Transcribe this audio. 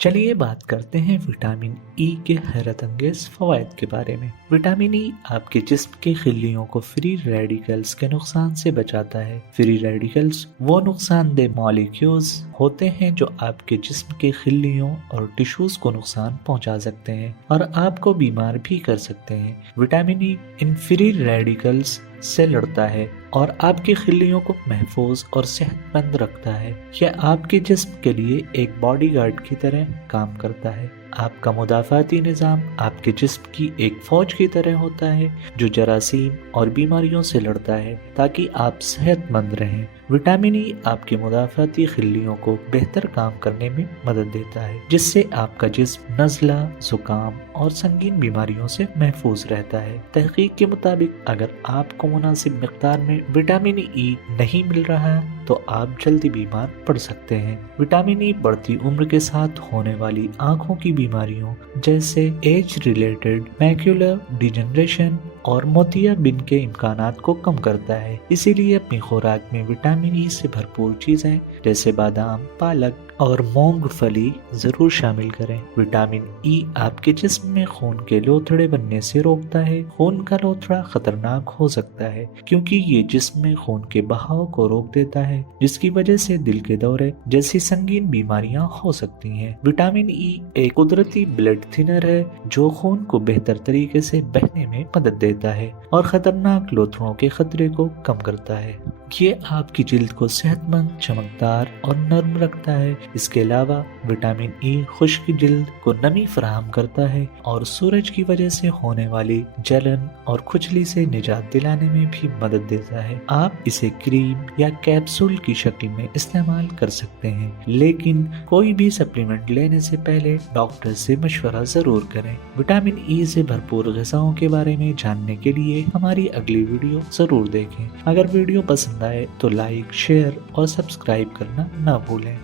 چلیے بات کرتے ہیں وٹامن ای کے حیرت انگیز فوائد کے بارے میں۔ وٹامن ای آپ کے جسم کے خلیوں کو فری ریڈیکلز کے نقصان سے بچاتا ہے۔ فری ریڈیکلز وہ نقصان دہ مالیکیولز ہوتے ہیں جو آپ کے جسم کے خلیوں اور ٹشوز کو نقصان پہنچا سکتے ہیں اور آپ کو بیمار بھی کر سکتے ہیں۔ Vitamin E in free radicals سے لڑتا ہے اور آپ کی خلیوں کو محفوظ اور صحت مند رکھتا ہے۔ یہ آپ کے جسم کے لیے ایک باڈی گارڈ کی طرح کام کرتا ہے۔ آپ کا مدافعاتی نظام آپ کے جسم کی ایک فوج کی طرح ہوتا ہے جو جراثیم اور بیماریوں سے لڑتا ہے تاکہ آپ صحت مند رہیں۔ وٹامن ای آپ کے مدافعاتی خلیوں کو بہتر کام کرنے میں مدد دیتا ہے، جس سے آپ کا جسم نزلہ، زکام اور سنگین بیماریوں سے محفوظ رہتا ہے۔ تحقیق کے مطابق اگر آپ کو مناسب مقدار میں وٹامن ای نہیں مل رہا تو آپ جلدی بیمار پڑ سکتے ہیں۔ وٹامن ای بڑھتی عمر کے ساتھ ہونے والی آنکھوں کی بیماریوں جیسے ایج ریلیٹڈ میکولر ڈیجنریشن اور موتیا بن کے امکانات کو کم کرتا ہے۔ اسی لیے اپنی خوراک میں وٹامن ای سے بھرپور چیزیں جیسے بادام، پالک اور مونگ پھلی ضرور شامل کریں۔ وٹامن ای آپ کے جسم میں خون کے لوتھڑے بننے سے روکتا ہے۔ خون کا لوتھڑا خطرناک ہو سکتا ہے کیونکہ یہ جسم میں خون کے بہاؤ کو روک دیتا ہے، جس کی وجہ سے دل کے دورے جیسی سنگین بیماریاں ہو سکتی ہیں۔ وٹامن ای ایک قدرتی بلڈ تھنر ہے جو خون کو بہتر طریقے سے بہنے میں مدد دیتا ہے اور خطرناک لوتھڑوں کے خطرے کو کم کرتا ہے۔ یہ آپ کی جلد کو صحت مند، چمکدار اور نرم رکھتا ہے۔ اس کے علاوہ وٹامن ای خشک جلد کو نمی فراہم کرتا ہے اور سورج کی وجہ سے ہونے والی جلن اور کھجلی سے نجات دلانے میں بھی مدد دیتا ہے۔ آپ اسے کریم یا کیپسول کی شکل میں استعمال کر سکتے ہیں، لیکن کوئی بھی سپلیمنٹ لینے سے پہلے ڈاکٹر سے مشورہ ضرور کریں۔ وٹامن ای سے بھرپور غذاؤں کے بارے میں جاننے کے لیے ہماری اگلی ویڈیو ضرور دیکھیں۔ اگر ویڈیو پسند آئے تو لائک، شیئر اور سبسکرائب کرنا نہ بھولیں۔